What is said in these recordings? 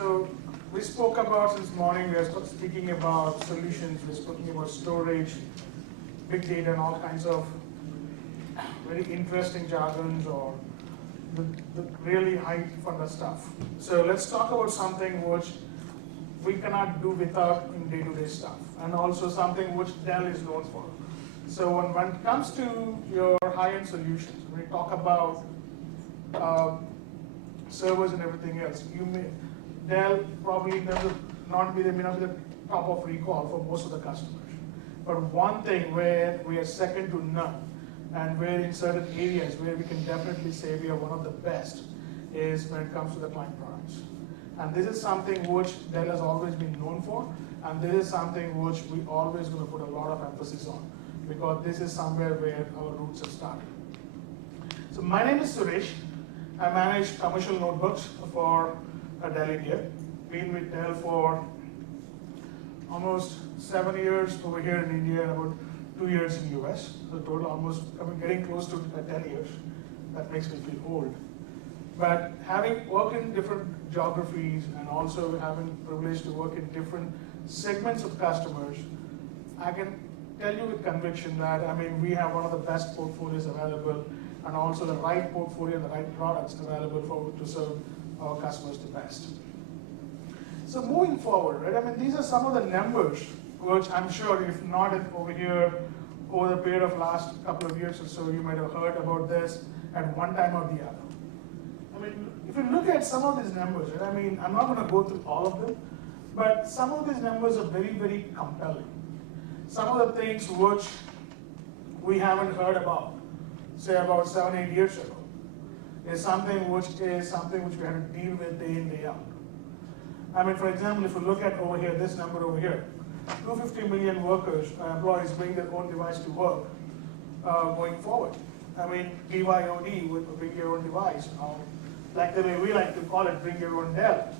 So we spoke about since morning, we are speaking about solutions, we're speaking about storage, big data, and all kinds of very interesting jargons or the really high funder stuff. So let's talk about something which we cannot do without in day-to-day stuff, and also something which Dell is known for. So when it comes to your high-end solutions, when we talk about servers and everything else, Dell probably may not be the top of recall for most of the customers. But one thing where we are second to none, and where in certain areas where we can definitely say we are one of the best, is when it comes to the client products. And this is something which Dell has always been known for, and this is something which we always going to put a lot of emphasis on, because this is somewhere where our roots have started. So my name is Suresh. I manage commercial notebooks for Dell India. Been with Dell for almost 7 years over here in India, and about 2 years in US. So total almost, getting close to 10 years. That makes me feel old. But having worked in different geographies and also having the privilege to work in different segments of customers, I can tell you with conviction that we have one of the best portfolios available, and also the right portfolio and the right products available to serve our customers the best. So moving forward, right? These are some of the numbers which I'm sure if not over here over the period of last couple of years or so, you might have heard about this at one time or the other. If you look at some of these numbers, right? I'm not going to go through all of them, but some of these numbers are very, very compelling. Some of the things which we haven't heard about, say about 7, 8 years ago, is something which we had to deal with day in, day out. For example, if you look at over here, this number over here, 250 million workers, employees bring their own device to work going forward. BYOD would bring your own device, like the way we like to call it, bring your own Dell.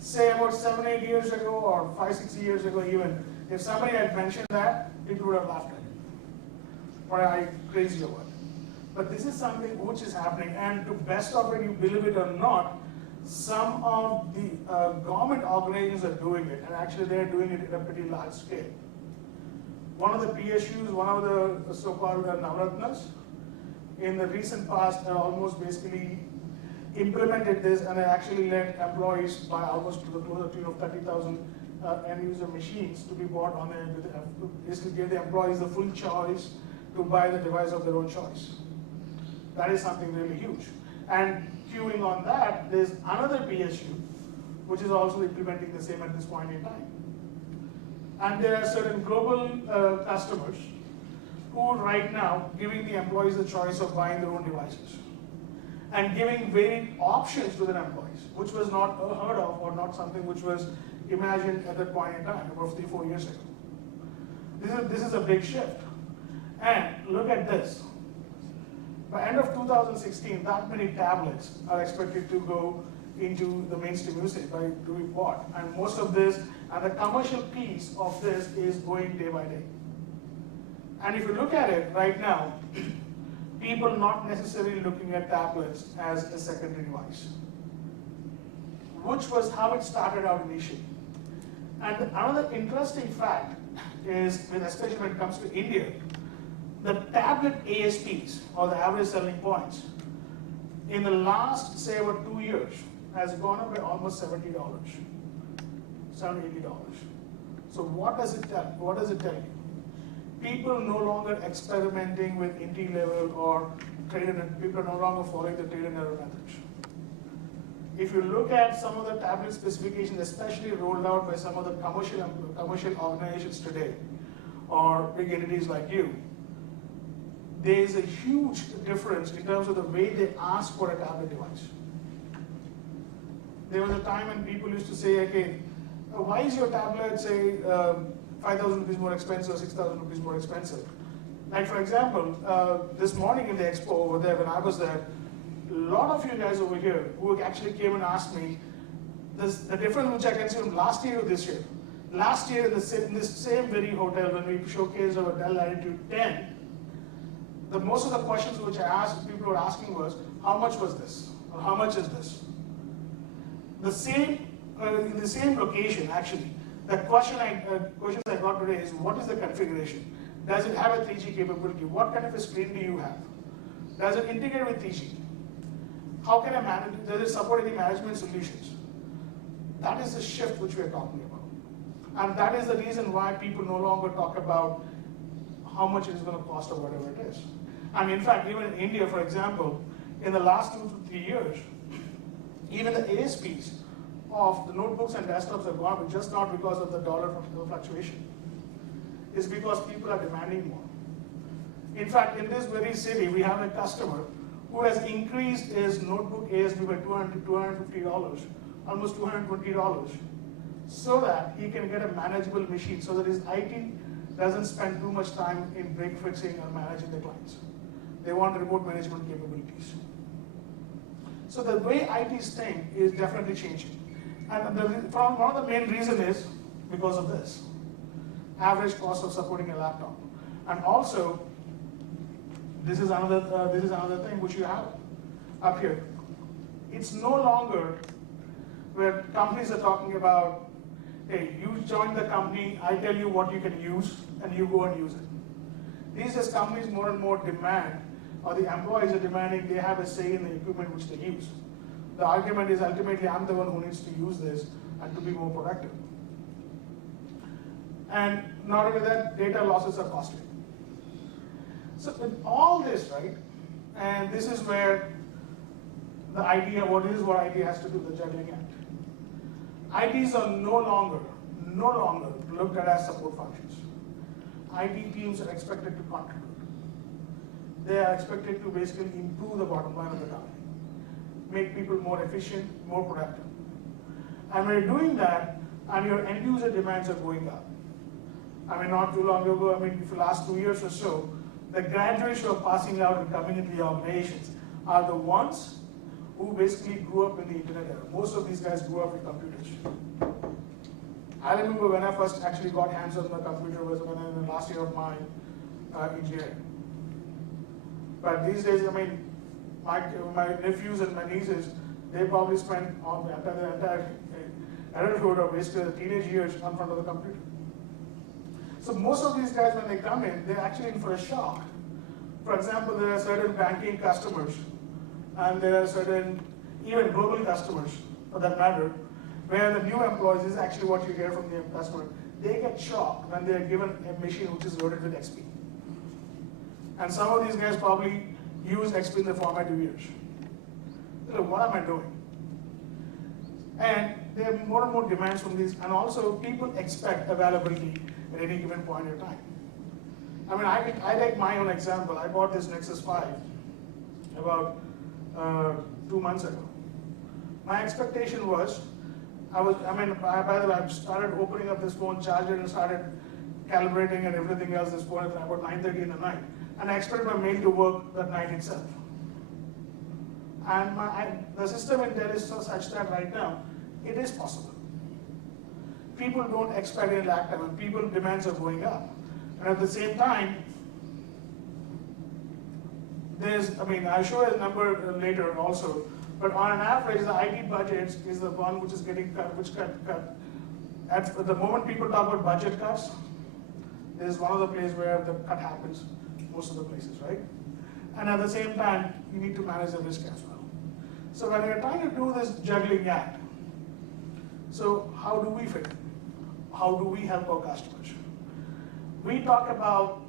Say about 7, 8 years ago, or 5, 6 years ago even, if somebody had mentioned that, people would have laughed at it. Or I crazy or what. But this is something which is happening, and to best of it, you believe it or not, some of the government organizations are doing it, and actually they're doing it at a pretty large scale. One of the PSUs, one of the so-called Navratnas, in the recent past almost basically implemented this, and they actually let employees buy almost to the closer tune of 30,000 end-user machines to be bought on to basically give the employees the full choice to buy the device of their own choice. That is something really huge. And queuing on that, there's another PSU, which is also implementing the same at this point in time. And there are certain global customers who right now giving the employees the choice of buying their own devices and giving varied options to their employees, which was not heard of or not something which was imagined at that point in time, about 3, 4 years ago. This is a big shift. And look at this. By end of 2016, that many tablets are expected to go into the mainstream usage to be bought. And most of this, and the commercial piece of this is going day by day. And if you look at it right now, people not necessarily looking at tablets as a secondary device, which was how it started out initially. And another interesting fact is, especially when it comes to India, the tablet ASPs, or the average selling points, in the last, say, about 2 years, has gone up by almost $70, $80. So what does it tell? What does it tell you? People no longer experimenting with entry level or trade-in. People are no longer following the trade-in error methods. If you look at some of the tablet specifications, especially rolled out by some of the commercial organizations today, or big entities like you, there is a huge difference in terms of the way they ask for a tablet device. There was a time when people used to say, okay, why is your tablet, say, 5,000 rupees more expensive, 6,000 rupees more expensive? Like, for example, this morning in the expo over there, when I was there, a lot of you guys over here who actually came and asked me the difference which I can see from last year to this year. Last year in this same very hotel, when we showcased our Dell Latitude 10, most of the questions which I asked, people were asking was, how much was this? Or how much is this? In the same location, actually, the questions I got today is, what is the configuration? Does it have a 3G capability? What kind of a screen do you have? Does it integrate with 3G? How can I manage it? Does it support any management solutions? That is the shift which we are talking about. And that is the reason why people no longer talk about how much it is going to cost or whatever it is. And in fact, even in India, for example, in the last 2 to 3 years, even the ASPs of the notebooks and desktops have gone up, just not because of the dollar fluctuation. It's because people are demanding more. In fact, in this very city, we have a customer who has increased his notebook ASP by $250, almost $220, so that he can get a manageable machine, so that his IT doesn't spend too much time in break fixing or managing the clients. They want remote management capabilities. So the way IT is think is definitely changing. And one of the main reasons is because of this. Average cost of supporting a laptop. And also, this is another thing which you have up here. It's no longer where companies are talking about, hey, you join the company, I tell you what you can use, and you go and use it. These days, companies more and more demand, or the employees are demanding they have a say in the equipment which they use. The argument is ultimately I'm the one who needs to use this and to be more productive. And not only that, data losses are costly. So with all this, right, and this is where the idea, what IT has to do, the juggling act. ITs are no longer looked at as support functions. IT teams are expected to contribute. They are expected to basically improve the bottom line of the company, make people more efficient, more productive. And when you're doing that, and your end user demands are going up. I mean, not too long ago, for the last 2 years or so, the graduates who are passing out and coming into the organizations are the ones who basically grew up in the internet era. Most of these guys grew up with computers. I remember when I first actually got hands on the computer was when I was in the last year of my engineering. But these days, my nephews and my nieces, they probably spend all the entire adulthood or basically the teenage years in front of the computer. So most of these guys, when they come in, they're actually in for a shock. For example, there are certain banking customers, and there are certain even global customers, for that matter, where the new employees, this is actually what you hear from the customer, they get shocked when they are given a machine which is loaded with XP. And some of these guys probably use XP in the formative years. Look, what am I doing? And there are more and more demands from these, and also people expect availability at any given point in time. I take my own example. I bought this Nexus 5 about 2 months ago. My expectation was, by the way, I started opening up this phone, charged it, and started calibrating and everything else this phone at about 9:30 in the night. And I expected my mail to work that night itself. And the system in Dell is such that right now, it is possible. People don't expect any lag time, and people demands are going up. And at the same time, I'll show you a number later also, but on an average, the IT budget is the one which is getting cut, cut. At the moment people talk about budget cuts, this is one of the places where the cut happens, most of the places, right? And at the same time, you need to manage the risk as well. So when you're trying to do this juggling act, so how do we fit in? How do we help our customers? We talk about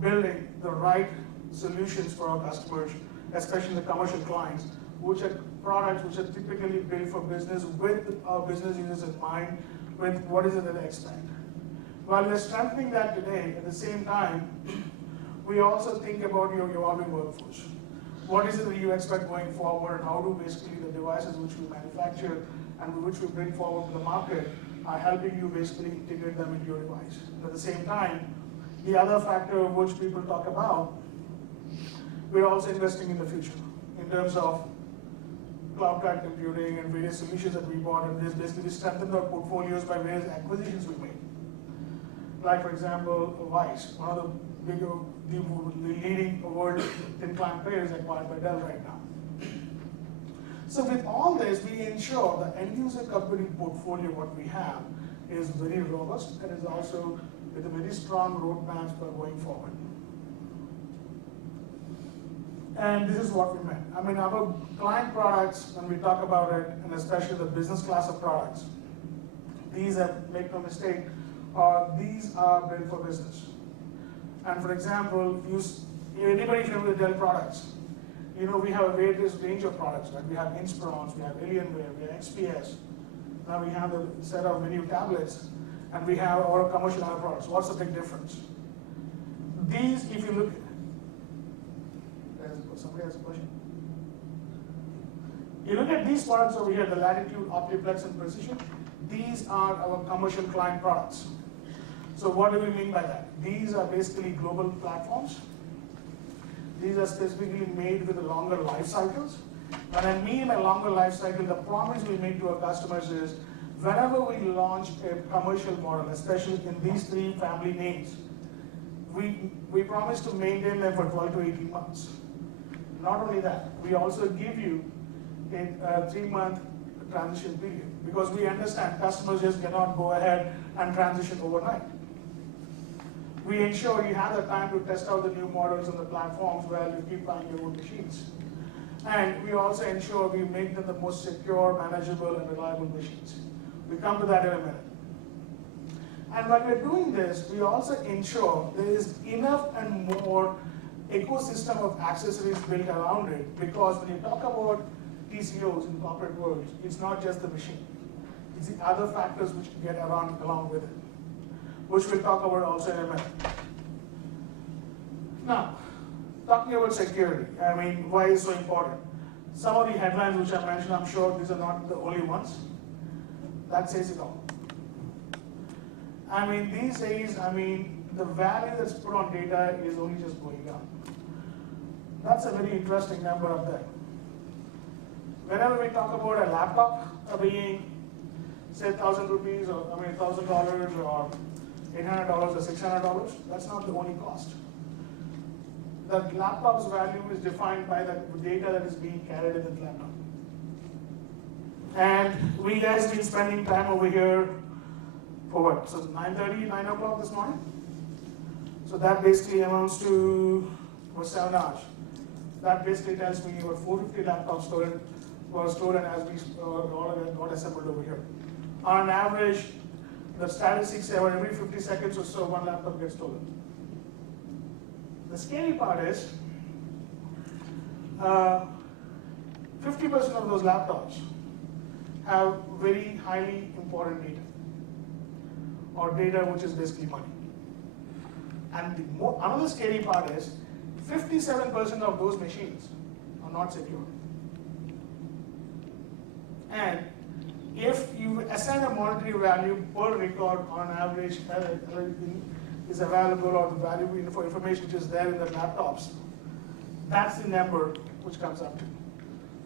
building the right solutions for our customers, especially the commercial clients, which are products which are typically built for business with our business users in mind, with what is it that they expect. While we're strengthening that today, at the same time, we also think about your evolving workforce. What is it that you expect going forward, and how do basically the devices which we manufacture and which we bring forward to the market are helping you basically integrate them into your device. At the same time, the other factor which people talk about, we're also investing in the future in terms of cloud computing and various solutions that we bought, and this basically strengthened our portfolios by various acquisitions we made. Like, for example, Vice, one of the leading world thin client players acquired by Dell right now. So with all this, we ensure the end user computing portfolio, what we have, is very robust and is also with a very strong roadmaps for going forward. And this is what we meant. I mean, our client products, when we talk about it, and especially the business class of products, these are, make no mistake, these are built for business. And for example, anybody familiar with Dell products? You know, we have a various range of products, right? We have Inspirons, we have Alienware, we have XPS. Now we have a set of menu tablets, and we have our commercial other products. What's the big difference? These, if you look, somebody has a question? You look at these products over here, the Latitude, Optiplex, and Precision, these are our commercial client products. So what do we mean by that? These are basically global platforms. These are specifically made with longer life cycles. When I mean a longer life cycle, the promise we make to our customers is whenever we launch a commercial model, especially in these three family names, we promise to maintain them for 12 to 18 months. Not only that, we also give you a 3-month transition period because we understand customers just cannot go ahead and transition overnight. We ensure you have the time to test out the new models on the platforms while you keep buying your own machines. And we also ensure we make them the most secure, manageable, and reliable machines. We come to that in a minute. And when we're doing this, we also ensure there is enough and more ecosystem of accessories built around it, because when you talk about TCOs in corporate world, it's not just the machine. It's the other factors which get along with it, which we'll talk about also in a minute. Now, talking about security, I mean, why is so important? Some of the headlines which I mentioned, I'm sure these are not the only ones. That says it all. I mean, these days, I mean, the value that's put on data is only just going up. That's a very interesting number up there. Whenever we talk about a laptop being, say, 1,000 rupees, or I mean, $1,000 or $800 or $600, that's not the only cost. The laptop's value is defined by the data that is being carried in the laptop. And we guys been spending time over here for what? So 9:30, 9 o'clock this morning? So that basically amounts to 7 hours. That basically tells me about 450 laptops were stolen as we all got assembled over here. On average, the statistics say about every 50 seconds or so, one laptop gets stolen. The scary part is, 50% of those laptops have very highly important data, or data which is basically money. And another scary part is, 57% of those machines are not secure. And if you assign a monetary value per record on average, is available, or the value for information which is there in the laptops, that's the number which comes up to.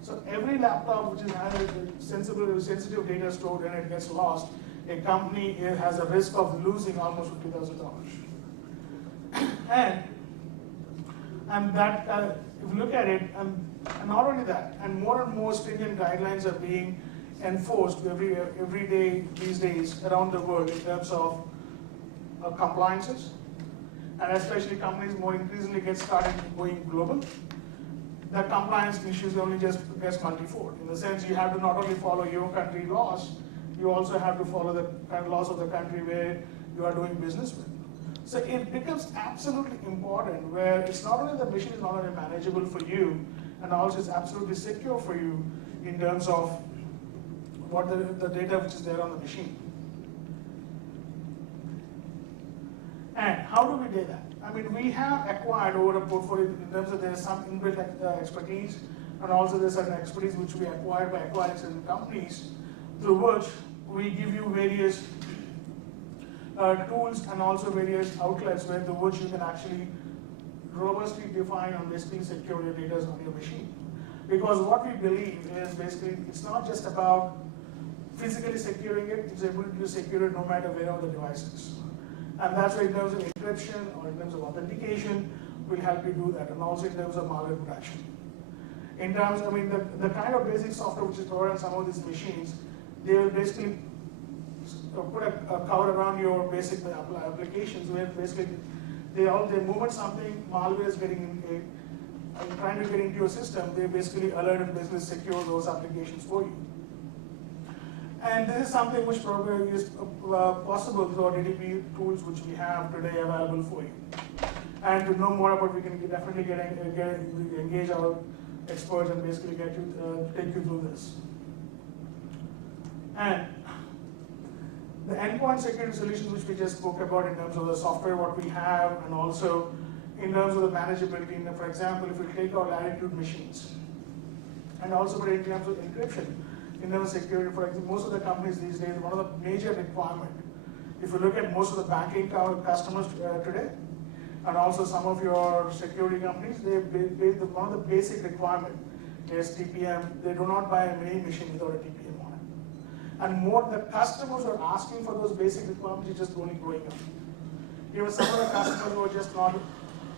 So every laptop which has sensitive data stored and it gets lost, a company has a risk of losing almost $50,000. And that, if you look at it, and not only that, and more stringent guidelines are being enforced every day these days around the world in terms of compliances, and especially companies more increasingly get started going global. The compliance issues only just gets multifold. In the sense, you have to not only follow your country laws, you also have to follow the laws of the country where you are doing business with. So it becomes absolutely important where it's not only the machine is not only manageable for you, and also it's absolutely secure for you in terms of what the data which is there on the machine. And how do we do that? I mean, we have acquired over a portfolio in terms of there's some inbuilt expertise, and also there's certain expertise which we acquired by acquiring certain companies, through which we give you various tools and also various outlets where the which you can actually robustly define and basically secure your data on your machine. Because what we believe is basically it's not just about physically securing it, it's able to secure it no matter where on the device is. And that's why in terms of encryption or in terms of authentication, will help you do that, and also in terms of malware protection. In terms, I mean, the kind of basic software which is provided on some of these machines, they will basically put a cover around your basic applications where basically the moment something malware is getting trying to get into your system, they basically alert and basically secure those applications for you. And this is something which probably is possible through our DDP tools which we have today available for you. And to know more about, we can definitely engage our experts and basically take you through this. And the endpoint security solutions which we just spoke about in terms of the software what we have, and also in terms of the manageability. For example, if we take our Latitude machines, and also in terms of encryption, in terms of security, for example, most of the companies these days, one of the major requirement, if you look at most of the banking customers today, and also some of your security companies, one of the basic requirement is TPM. They do not buy any machine without a TPM on it. And more the customers are asking for those basic requirements is just only growing up. Even some of the customers who are just not,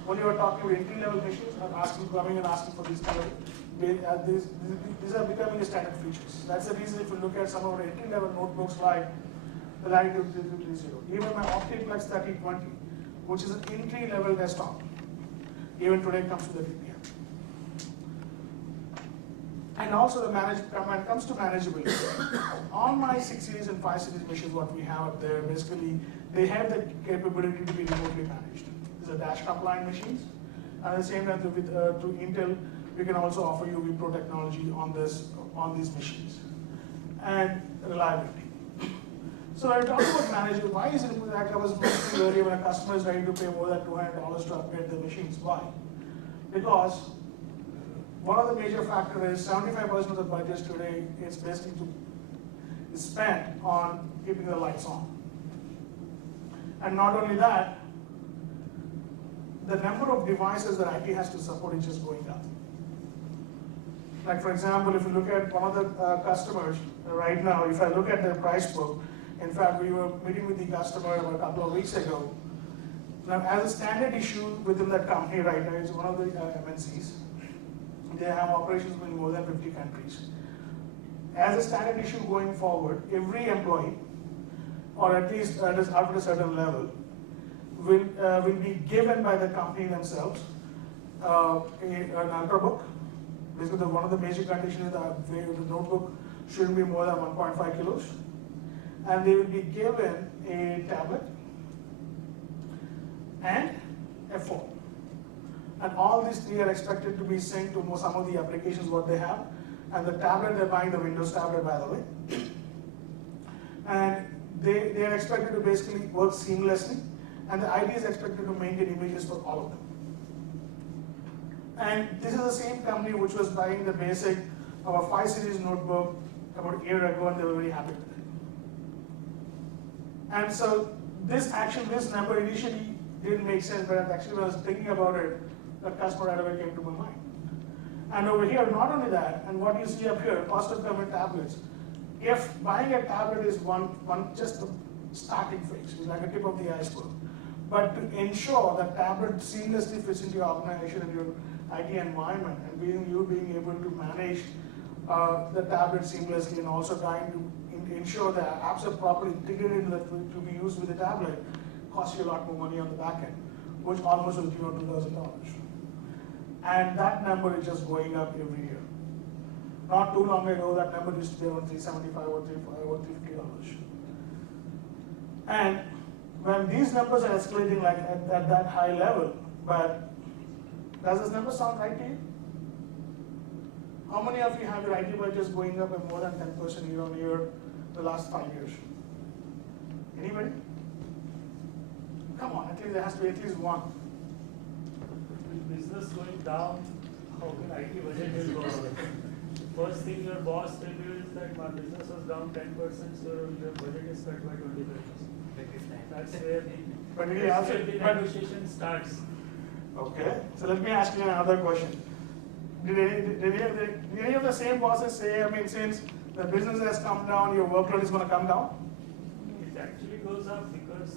when you are talking with entry-level machines, are coming and asking for these kind of, these are becoming standard features. That's the reason if you look at some of our entry-level notebooks like the Latitude 3330, even my Optiplex 3020, which is an entry-level desktop, even today comes with the TPM. And also when it comes to manageability, on my 6 series and 5 series machines, what we have up there, basically, they have the capability to be remotely managed. These are dash compliant machines. And at the same time, through Intel, we can also offer you Wipro technology on these machines. And reliability. So I talked about management. Why is it, like I was mentioning earlier, when a customer is ready to pay more than $200 to upgrade the machines? Why? Because one of the major factors is 75% of the budgets today is basically is spent on keeping the lights on. And not only that, the number of devices that IT has to support is just going up. Like for example, if you look at one of the customers right now, if I look at their price book, in fact, we were meeting with the customer a couple of weeks ago. Now, as a standard issue within that company right now, it's one of the MNCs. They have operations in more than 50 countries. As a standard issue going forward, every employee, or at least up to a certain level, will be given by the company themselves an ultrabook. Basically, one of the major conditions is that the notebook shouldn't be more than 1.5 kilos. And they will be given a tablet and a phone. And all these three are expected to be synced to some of the applications what they have. And the tablet, they're buying the Windows tablet, by the way. And they are expected to basically work seamlessly. And the IT is expected to maintain images for all of them. And this is the same company which was buying the basic of a 5 series notebook about a year ago, and they were very happy with it. And so this number initially didn't make sense, but actually when I was thinking about it, the customer right away came to my mind. And over here, not only that, and what you see up here, cost of government tablets. If buying a tablet is just the starting phase, it's like a tip of the iceberg. But to ensure that tablet seamlessly fits into your organization and your IT environment, and being able to manage the tablet seamlessly, and also trying to ensure that apps are properly integrated to be used with the tablet, costs you a lot more money on the back end, which almost will give you $2,000. And that number is just going up every year. Not too long ago, that number used to be around $375 or $350. And when these numbers are escalating like at that high level, but does this number sound right to you? How many of you have your IT budgets going up by more than 10% year on year the last 5 years? Anybody? Come on, at least there has to be at least one. With business going down, how can IT budget will go up? First thing your boss tells you is that my business was down 10%, so your budget is cut by 25%. That's where the negotiation starts. Okay, so let me ask you another question. Did any of the same bosses say, since the business has come down, your workload is going to come down? It actually goes up because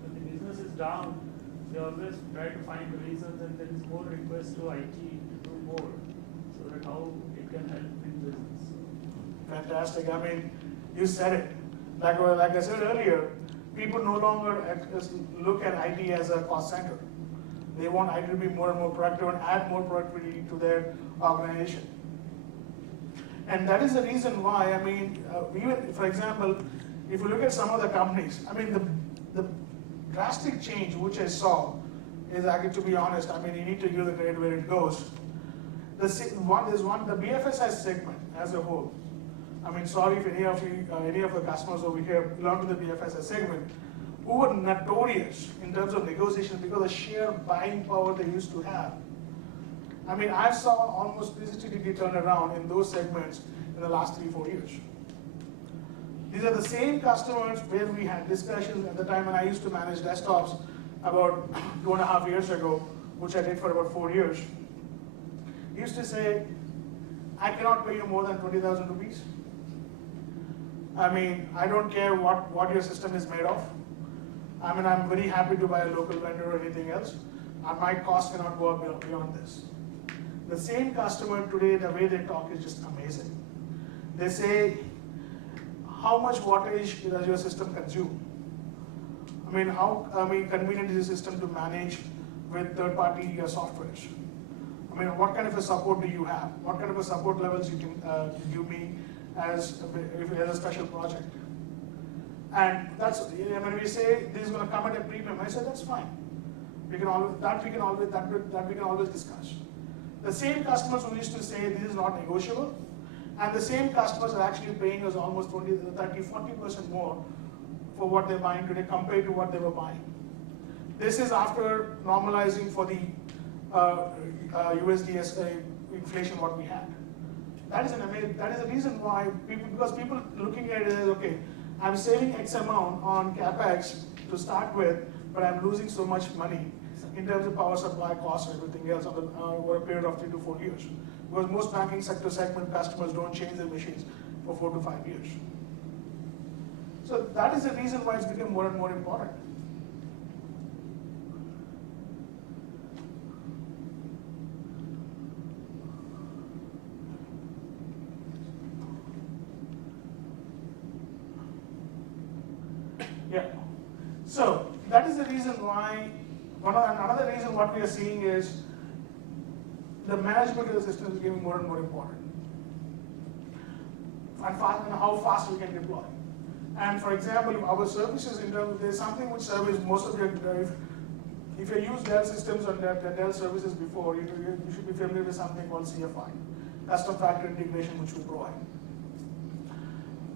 when the business is down, they always try to find reasons, and there is more request to IT to do more. that how it can help in business. Fantastic. I mean, you said it. Like I said earlier, people no longer look at IT as a cost center. They want IT to be more and more productive and add more productivity to their organization. And that is the reason why, I mean, even, for example, if you look at some of the companies, I mean, the drastic change which I saw is actually, to be honest, I mean, you need to give the credit where it goes. The BFSI segment as a whole. I mean, sorry if any of the customers over here belong to the BFSI segment, who were notorious in terms of negotiations because of the sheer buying power they used to have. I mean, I saw almost 360-degree turnaround in those segments in the last 3-4 years. These are the same customers where we had discussions at the time when I used to manage desktops about 2.5 years ago, which I did for about 4 years. Used to say, I cannot pay you more than 20,000 rupees. I mean, I don't care what your system is made of. I mean, I'm very happy to buy a local vendor or anything else. My cost cannot go up beyond this. The same customer today, the way they talk is just amazing. They say, how much wattage does your system consume? I mean, how convenient is your system to manage with third-party softwares? I mean, what kind of a support do you have? What kind of a support levels you can give me as a special project? And that's, when we say this is going to come at a premium, I said that's fine. We can always discuss. The same customers who used to say this is not negotiable, and the same customers are actually paying us almost 20, 30, 40% more for what they're buying today compared to what they were buying. This is after normalizing for the USD inflation what we had. That is a reason why people looking at it as, okay, I'm saving X amount on CapEx to start with, but I'm losing so much money in terms of power supply costs and everything else over a period of 3 to 4 years. Because most banking sector segment customers don't change their machines for 4 to 5 years. So that is the reason why it's become more and more important. Yeah. So that is the reason why, another reason what we are seeing is the management of the system is getting more and more important. And how fast we can deploy. And for example, our services, there's something which service most of your, if you use Dell systems or Dell services before, you should be familiar with something called CFI, Custom Factor Integration, which we provide.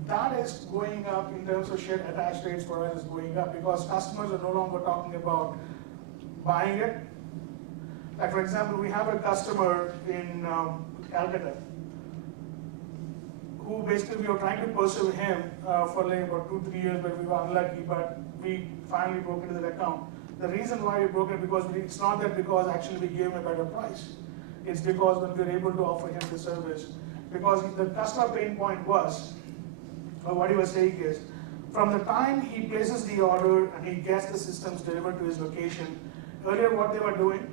That is going up in terms of shared attach rates for us is going up because customers are no longer talking about buying it. Like for example, we have a customer in Calcutta who basically we were trying to pursue him for like about 2-3 years, but we were unlucky, but we finally broke into the account. The reason why we broke it because it's not that because actually we gave him a better price. It's because when we were able to offer him the service, because the customer pain point was, or what he was saying is, from the time he places the order and he gets the systems delivered to his location, earlier what they were doing,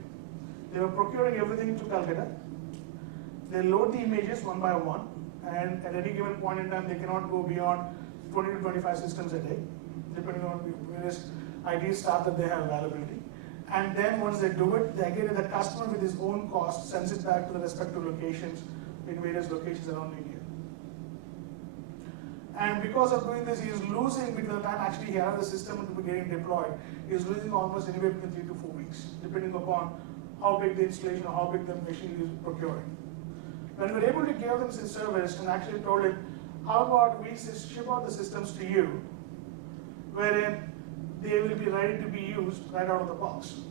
they were procuring everything to Calcutta. They load the images one by one, and at any given point in time, they cannot go beyond 20 to 25 systems a day, depending on the various IT staff that they have availability. And then once they do it, they again, the customer with his own cost sends it back to the respective locations in various locations around India. And because of doing this, he is losing between the time actually he has the system to be getting deployed, he is losing almost anywhere between 3 to 4 weeks, depending upon how big the installation or how big the machine is procuring. When we were able to give them this service and actually told him, how about we ship out the systems to you, wherein they will be ready to be used right out of the box.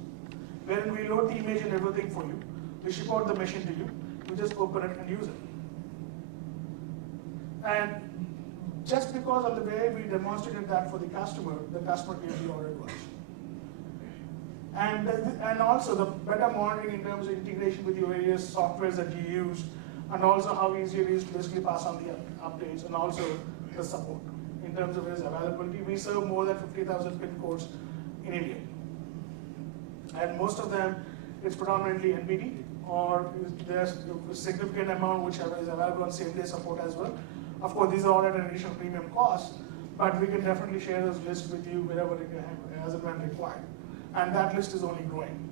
Wherein we load the image and everything for you, we ship out the machine to you, you just open it and use it. And just because of the way we demonstrated that for the customer gave the order to us. And also the better monitoring in terms of integration with your various softwares that you use, and also how easy it is to basically pass on the updates, and also the support. In terms of its availability, we serve more than 50,000 PIN codes in India. And most of them, it's predominantly NBD, or there's a significant amount which is available on same-day support as well. Of course, these are all at an additional premium cost, but we can definitely share those lists with you wherever as and when required. And that list is only growing.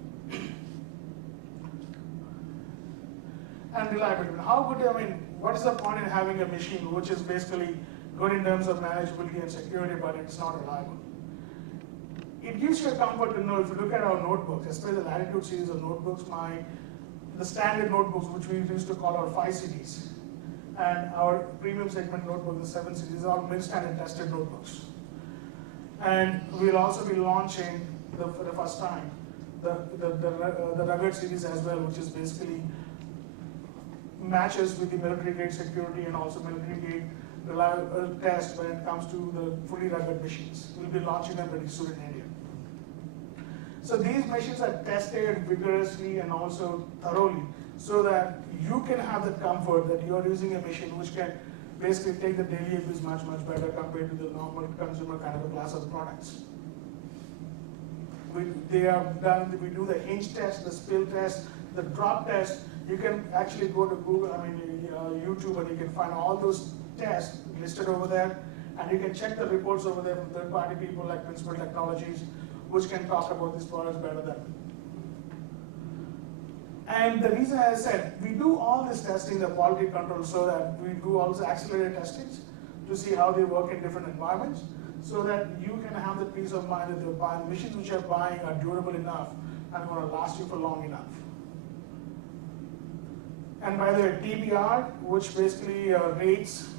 And reliability. How good, what is the point in having a machine which is basically good in terms of manageability and security, but it's not reliable? It gives you a comfort to know, if you look at our notebooks, especially the Latitude series of notebooks, the standard notebooks, which we used to call our 5 series, and our premium segment notebook, the 7 series, are all mid-standard tested notebooks. And we'll also be launching, for the first time, the rugged series as well, which is basically matches with the military grade security and also military grade reliable test when it comes to the fully rugged machines. We'll be launching them pretty soon in India. So these machines are tested vigorously and also thoroughly so that you can have the comfort that you are using a machine which can basically take the daily use much better compared to the normal consumer kind of a class of products. We do the hinge test, the spill test, the drop test. You can actually go to Google, YouTube, and you can find all those tests listed over there, and you can check the reports over there from third-party people like Principal Technologies, which can talk about these products better than me. And the reason I said, we do all this testing, the quality control, so that we do also accelerated testings to see how they work in different environments, so that you can have the peace of mind that the machines which you're buying are durable enough and going to last you for long enough. And by the way, TBR, which basically rates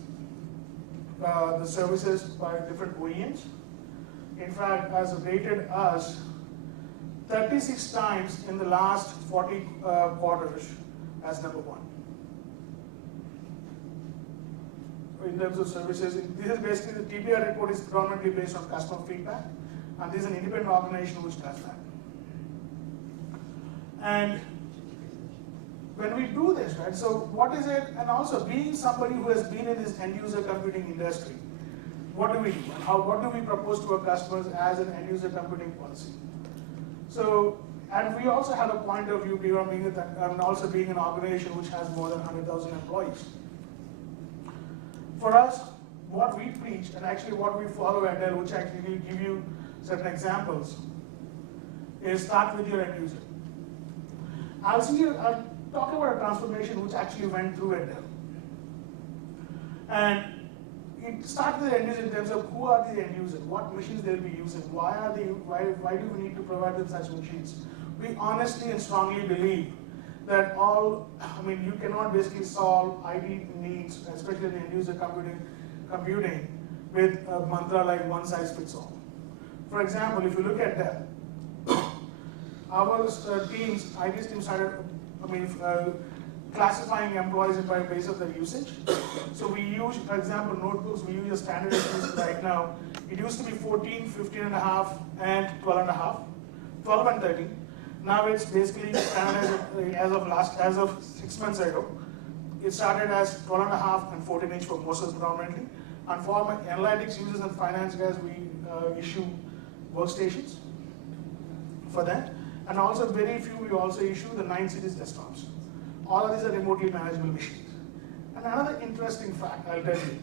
the services by different OEMs, in fact, has rated us 36 times in the last 40 quarters as number 1. In terms of services, this is basically the TBR report is predominantly based on customer feedback, and this is an independent organization which does that. And when we do this, right, so what is it, and also being somebody who has been in this end-user computing industry, what do we do? What do we propose to our customers as an end-user computing policy? So, and we also have a point of view beyond being and also being an organization which has more than 100,000 employees. For us, what we preach and actually what we follow at Dell, which actually will give you certain examples, is start with your end user. I'll talk about a transformation which actually went through at Dell. And it starts with the end user in terms of who are the end users, what machines they'll be using, why do we need to provide them such machines? We honestly and strongly believe that you cannot basically solve IT needs, especially in end user computing with a mantra like one size fits all. For example, if you look at Dell, our teams, IT teams started classifying employees by base of their usage. So we use, for example, notebooks, we use a standard use right now. It used to be 14, 15 and a half, and 12 and a half, 12 and 13. Now it's basically standardized as of 6 months ago. It started as 12 and a half and 14 inch for most of the predominantly. And for my analytics users and finance guys, we issue workstations for that. And also very few, we also issue the 9 series desktops. All of these are remotely manageable machines. And another interesting fact, I'll tell you,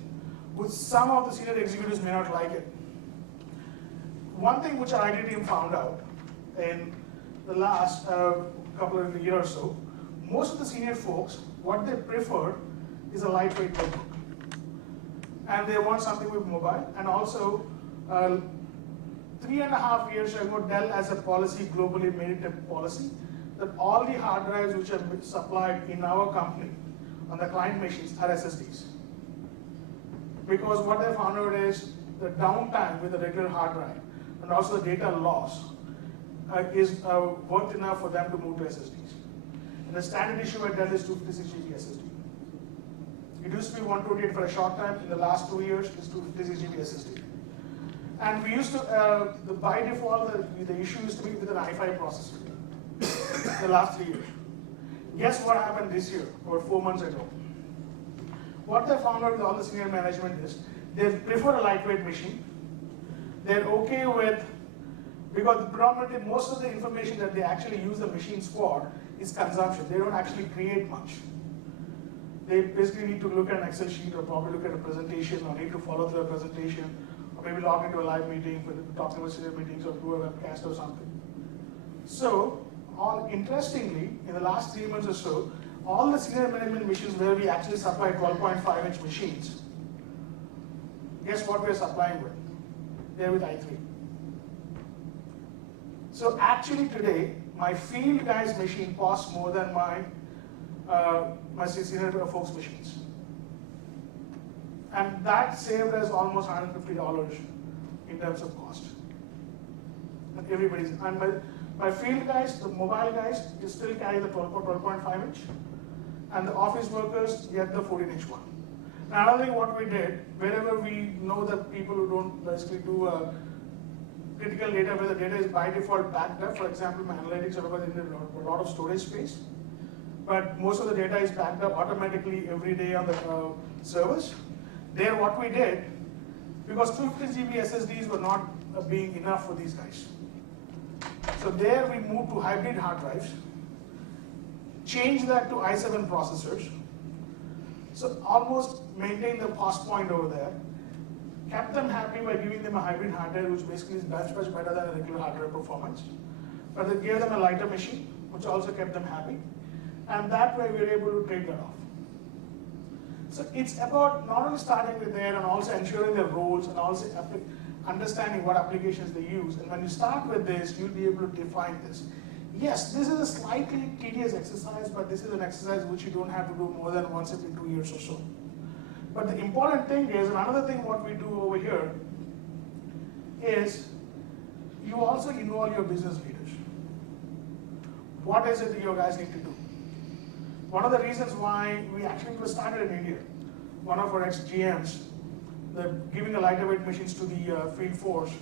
which some of the senior executives may not like it. One thing which our IT team found out in the last couple of years or so, most of the senior folks, what they prefer is a lightweight notebook. And they want something with mobile. And also, 3.5 years ago, Dell as a policy globally made it a policy that all the hard drives which are supplied in our company on the client machines are SSDs. Because what they found out is the downtime with the regular hard drive and also the data loss is worth enough for them to move to SSDs. And the standard issue at Dell is 256 GB SSD. It used to be 128 for a short time. In the last 2 years, it's 256 GB SSD. And we used to, by default, the issue used to be with an i5 processor. The last 3 years. Guess what happened this year, or 4 months ago? What they found out with all the senior management is they prefer a lightweight machine. They're okay with, because predominantly most of the information that they actually use the machines for is consumption. They don't actually create much. They basically need to look at an Excel sheet or probably look at a presentation or need to follow through a presentation or maybe log into a live meeting, talk to senior meetings or do a webcast or something. So, interestingly, in the last 3 months or so, all the senior management missions where we actually supply 12.5-inch machines, guess what we're supplying with? They're with i3. So actually today, my field guy's machine costs more than my senior folks' machines. And that saved us almost $150 in terms of cost. And everybody's, and my field guys, the mobile guys, you still carry the 12.5 inch, and the office workers get the 14-inch one. Another thing what we did, wherever we know that people who don't basically do critical data where the data is by default backed up, for example, my analytics are about a lot of storage space, but most of the data is backed up automatically every day on the servers. There what we did, because 250 GB SSDs were not being enough for these guys. So there we moved to hybrid hard drives, changed that to i7 processors, so almost maintained the cost point over there, kept them happy by giving them a hybrid hardware, which basically is much better than a regular hardware performance. But they gave them a lighter machine, which also kept them happy. And that way we were able to trade that off. So it's about not only starting with there and also ensuring their roles and also understanding what applications they use. And when you start with this, you'll be able to define this. Yes, this is a slightly tedious exercise, but this is an exercise which you don't have to do more than once every 2 years or so. But the important thing is, another thing what we do over here is you also involve your business leaders. What is it that you guys need to do? One of the reasons why we actually started in India, one of our ex-GMs, giving the lighter weight machines to the field force,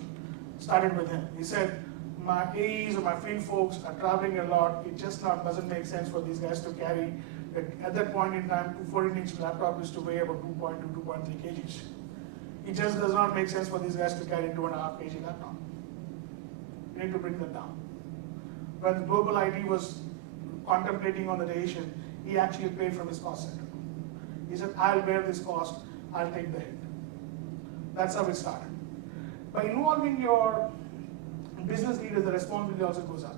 started with him. He said, my AEs or my field folks are traveling a lot. It just doesn't make sense for these guys to carry. At that point in time, 14-inch laptop used to weigh about 2.2, 2.3 kgs. It just does not make sense for these guys to carry 2.5 kg laptop. You need to bring that down. When the global IT was contemplating on the decision, he actually paid from his cost center. He said, I'll bear this cost, I'll take the hit. That's how it started. By involving your business leaders, the responsibility also goes up.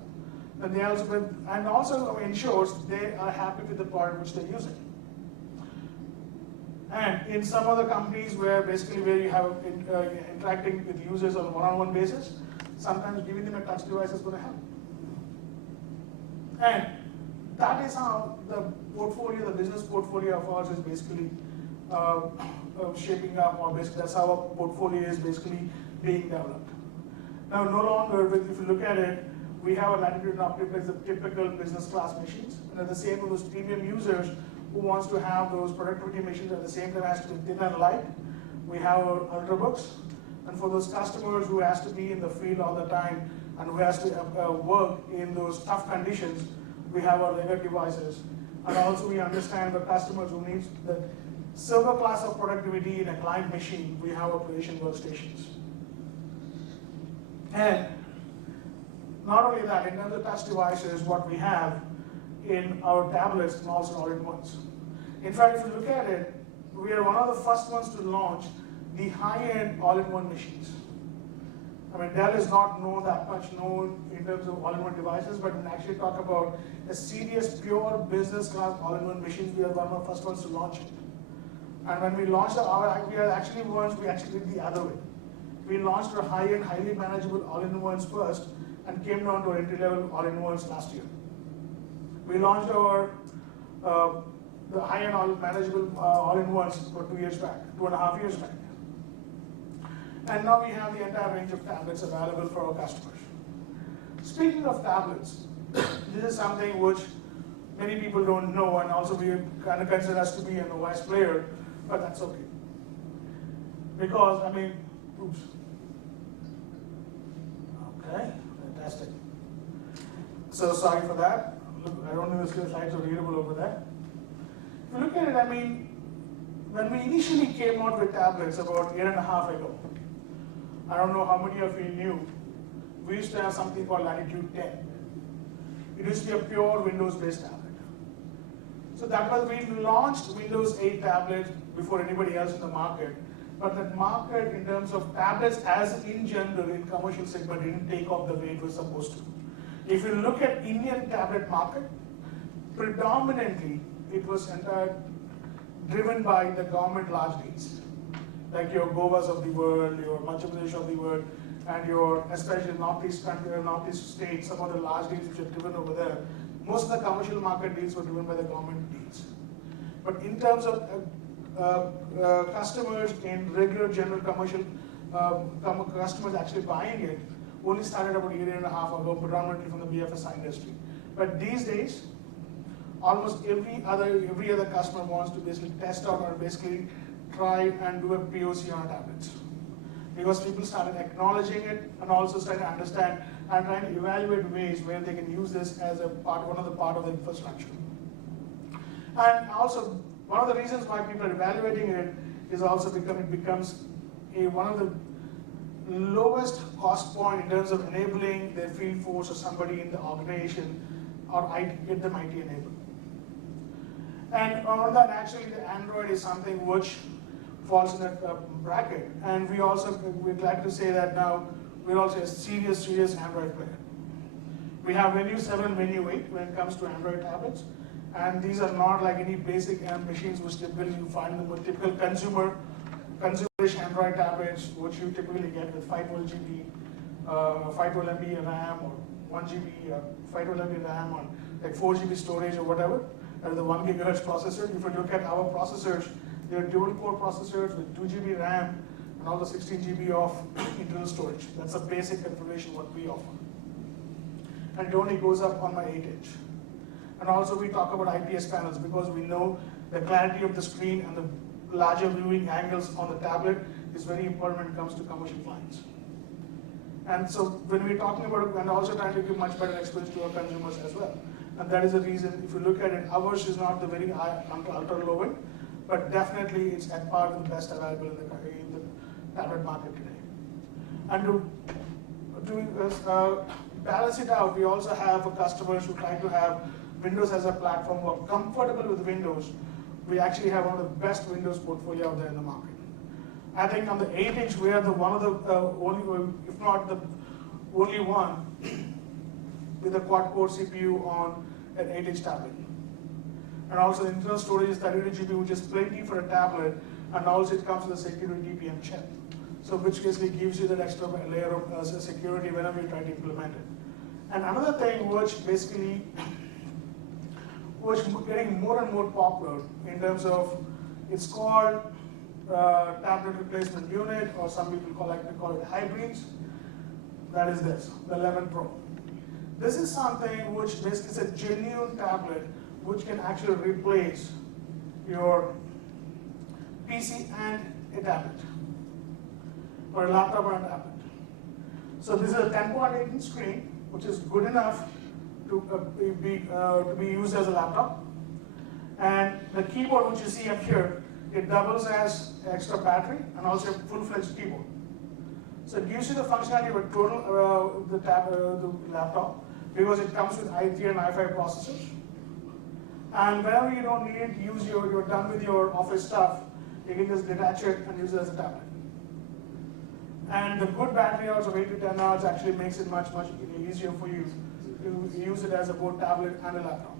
And they also ensures they are happy with the product which they're using. And in some other companies where you have interacting with users on a one-on-one basis, sometimes giving them a touch device is going to help. And that is how the portfolio, the business portfolio of ours is basically shaping up, or basically that's how our portfolio is basically being developed. Now, no longer, if you look at it, we have a latitude and longitude as the typical business class machines, and at the same time, those premium users who wants to have those productivity machines at the same time has to be thin and light, we have our ultrabooks, and for those customers who has to be in the field all the time and who has to work in those tough conditions, we have our Lego devices, and also we understand the customers who needs the server class of productivity in a client machine, we have our creation workstations. And not only that, in terms of touch devices, what we have in our tablets and also all-in-ones. In fact, if you look at it, we are one of the first ones to launch the high-end all-in-one machines. I mean, Dell is not that much known in terms of all-in-one devices, but when we actually talk about a serious, pure business class all-in-one machines, we are one of the first ones to launch it. And when we launched we actually did the other way. We launched our high-end, highly manageable all-in-ones first, and came down to our entry-level all-in-ones last year. We launched our the high-end manageable all-in-ones for 2 years back, 2.5 years back. And now we have the entire range of tablets available for our customers. Speaking of tablets, this is something which many people don't know, and also we kind of consider us to be an OS player, but that's okay. Because, I mean, oops. Okay, fantastic. So sorry for that. Look, I don't know if the slides are readable over there. If you look at it, I mean, when we initially came out with tablets about 1.5 years ago, I don't know how many of you knew, we used to have something called Latitude 10. It used to be a pure Windows-based tablet. So that was, we launched Windows 8 tablets before anybody else in the market. But that market in terms of tablets as in general in commercial segment didn't take off the way it was supposed to. If you look at Indian tablet market, predominantly it was driven by the government large deals, like your Govas of the world, your Madhya Pradesh of the world, and your especially northeast country, northeast states, some of the large deals which are driven over there. Most of the commercial market deals were driven by the government deals. But in terms of customers in regular general commercial customers actually buying it, only started about a year and a half ago, predominantly from the BFSI industry. But these days, almost every other customer wants to basically test out or basically try and do a POC on tablets. Because people started acknowledging it and also started to understand and trying to evaluate ways where they can use this as a part, one of the part of the infrastructure. And also, one of the reasons why people are evaluating it is also because it becomes one of the lowest cost point in terms of enabling their field force or somebody in the organization or get them IT enabled. And on that, actually, the Android is something which falls in that bracket. And we're glad to say that now we're also a serious Android player. We have Venue 7, Venue 8 when it comes to Android tablets. And these are not like any basic machines which typically you find them with typical consumerish Android tablets, which you typically get with 512 GB, 512 MB RAM or 1 GB, 512 MB RAM or like 4 GB storage or whatever, and the 1 GHz processor. If you look at our processors, they're dual core processors with 2 GB RAM and all the 16 GB of internal storage. That's the basic configuration what we offer. And it only goes up on my 8-inch. And also we talk about IPS panels because we know the clarity of the screen and the larger viewing angles on the tablet is very important when it comes to commercial clients. And so when we're talking about it, and also trying to give much better experience to our consumers as well. And that is the reason, if you look at it, ours is not the very high, ultra low end, but definitely it's at par with the best available in the tablet market today. And to balance it out, we also have customers who try to have Windows as a platform who are comfortable with Windows. We actually have one of the best Windows portfolio out there in the market. I think on the 8-inch, we are one of the only, if not the only one, with a quad-core CPU on an 8-inch tablet. And also the internal storage is 32 GB, which is plenty for a tablet, and also it comes with a security DPM chip. So which basically gives you that extra layer of security whenever you try to implement it. And another thing which basically was getting more and more popular in terms of, it's called tablet replacement unit, or some people call it hybrids. That is this, the 11 Pro. This is something which basically is a genuine tablet which can actually replace your PC and a tablet, or a laptop or a tablet. So this is a 10.8-inch screen, which is good enough to be used as a laptop. And the keyboard which you see up here, it doubles as extra battery and also a full-fledged keyboard. So it gives you the functionality of a total the laptop, because it comes with i3 and i5 processors. And whenever you don't need it, you're done with your office stuff, you can just detach it and use it as a tablet. And the good battery hours of 8 to 10 hours actually makes it much easier for you to use it as a both tablet and a laptop.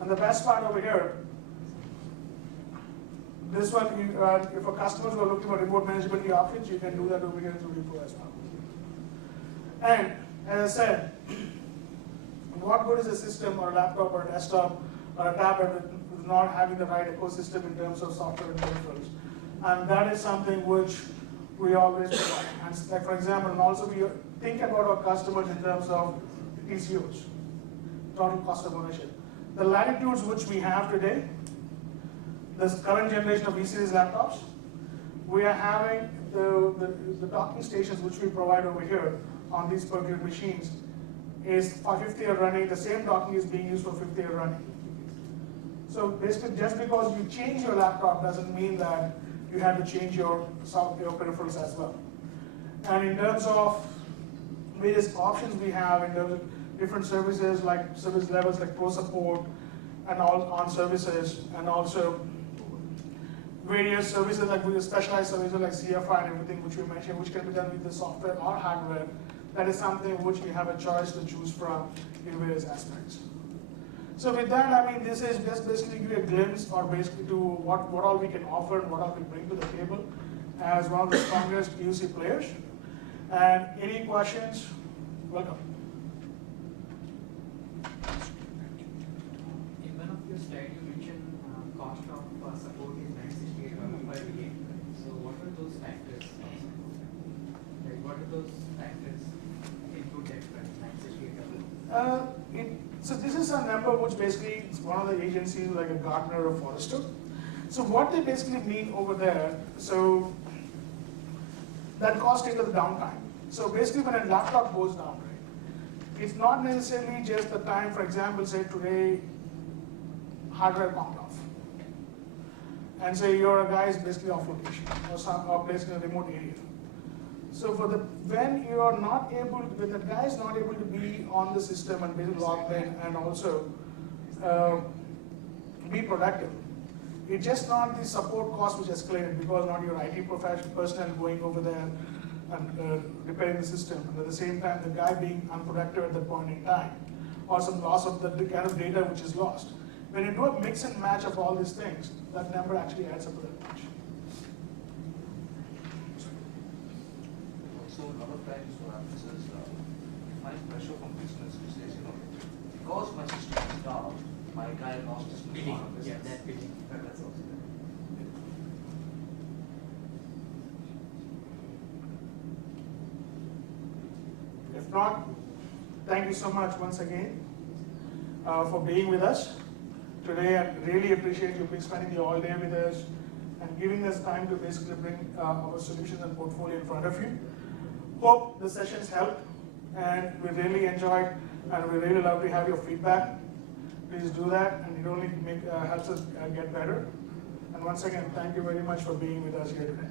And the best part over here, this one, if a customers are looking for remote management options, you can do that over here through Repro as well. And as I said, what good is a system or a laptop or a desktop or a tablet with not having the right ecosystem in terms of software and peripherals? And that is something which we always provide. And like for example, and also we think about our customers in terms of TCOs, total cost of ownership. The latitudes which we have today, this current generation of E-series laptops, we are having the docking stations which we provide over here on these particular machines is for 5th year running. The same docking is being used for 5th year running. So basically, just because you change your laptop doesn't mean that you have to change your peripherals as well. And in terms of various options we have in terms of different services like service levels like pro support and all on services, and also various services like specialized services like CFI and everything which we mentioned, which can be done with the software or hardware. That is something which we have a choice to choose from in various aspects. So with that, I mean, this is just basically give you a glimpse or basically to what all we can offer and what all we bring to the table as one of the strongest PUC players. And any questions, welcome. In one of your slides, you mentioned cost of support is $968 per day. So what are those factors? Like what are those factors include that price, $968? So this is a number which basically is one of the agencies like a Gartner or Forrester. So what they basically mean over there, so that cost is the downtime. So basically when a laptop goes down, right, it's not necessarily just the time, for example, say today, hardware popped off. And say you're a guy is basically off location or placed in a remote area. So when you are not able, when the guy is not able to be on the system and be logged in and also be productive, it's just not the support cost which escalated because not your IT personnel going over there and repairing the system, and at the same time the guy being unproductive at that point in time, or some loss of the kind of data which is lost. When you do a mix and match of all these things, that number actually adds up to that much. So a lot of times what happens is find pressure from business which says, because my system is down, my guy lost his money on business. Yeah, that billing. That's also there. If not, thank you so much once again for being with us today. I really appreciate you spending the all day with us and giving us time to basically bring our solutions and portfolio in front of you. Hope the sessions helped, and we really enjoyed, and we really love to have your feedback. Please do that, and it only helps us get better. And once again, thank you very much for being with us here today.